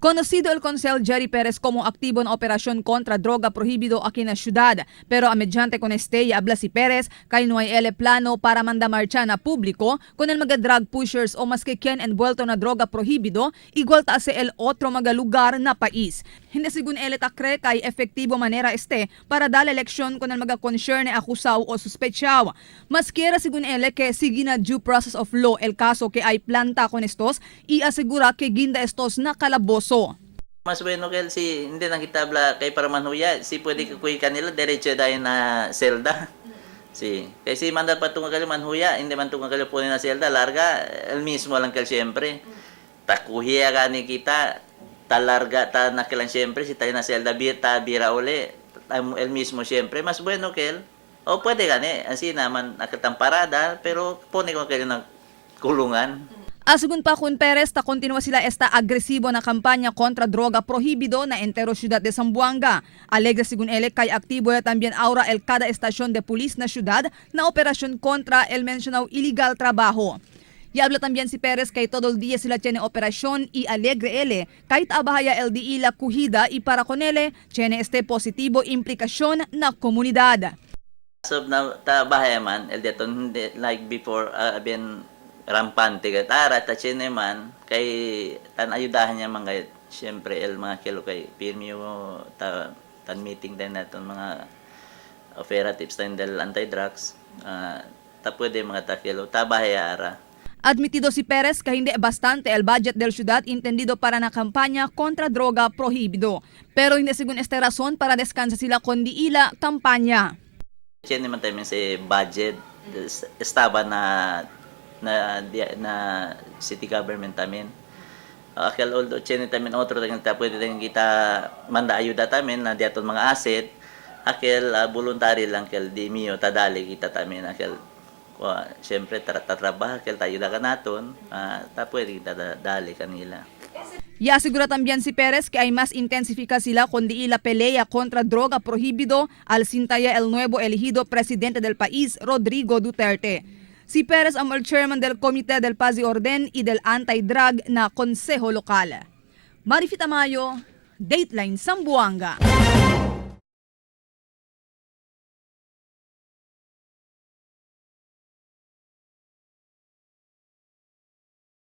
Conocido el Consel Jerry Perez como aktibo na operasyon kontra droga prohibido aquí na syudad. Pero a medyante con este habla si Perez kay no hay ele plano para mandamarcha na publiko con el mga drug pushers o maski quien envuelto na droga prohibido igual ta sa el otro mga lugar na pais. Hindi sigun ele takre kay efektibo manera este para dala eleksyon con el mga concerne akusaw o suspetsyaw. Maskira sigun ele que sige na due process of law el kaso que ay planta con estos y asegura que ginda estos na kalaboso. Mas bueno kel si hindi nang kitabla kay para manhuya si pwede kuy kanila diretso dahil na selda. Si kasi mandar patungo kali manhuya hindi man tungo kali po na selda larga el mismo lang kel siyempre. Takuhiya gani kita talarga ta na kelan siyempre si tayo na selda bira uli el mismo siyempre mas bueno kel o pwede gani asi naman nakatang parada pero pone ko kali ng kulungan. Asugun pa kun Perez, ta kontinua sila esta agresibo na kampanya kontra droga prohibido na entero syudad de Zamboanga. Alegre sigun ele kay aktibo ya también aura el kada estasyon de pulis na syudad na operasyon kontra el mencionado illegal trabajo. Y habla también si Perez kay todo el día sila tiene operación y alegre ele kahit abahaya LDI la kuhida y para con ele tiene este positibo implikasyon na komunidad. So na ta bahaya man el deton like before been rampante kat ara ta man kay tan ayudahan niya mga siyempre el mga kilo kay pirmio tan meeting din naton mga operatives din del anti-drugs ta pwede mga takilo ta bahaya ara. Admitido si Perez que hindi bastante el budget del ciudad entendido para na kampanya kontra droga prohibido. Pero hindi sigun este razón para descansa sila kundi ila kampanya. Chene man tayo sa budget estaba na city government tamin. Akal although chene tamin otro tayong pwede tayong kita manda ayuda tamin na diaton mga asset. Akal voluntary lang kel di mio tadali kita tamin akal siyempre tatrabaho kel tayo da kanaton ta pwede kita dali kanila. Y asegura también si Perez que hay más intensifika sila kundi la pelea contra droga prohibido al sintaya el nuevo elegido presidente del país, Rodrigo Duterte. Si Perez ang chairman del Comité del Paz y Orden y del Anti-Drug na Konseho Lokal. Marifita Mayo, Dateline Zamboanga.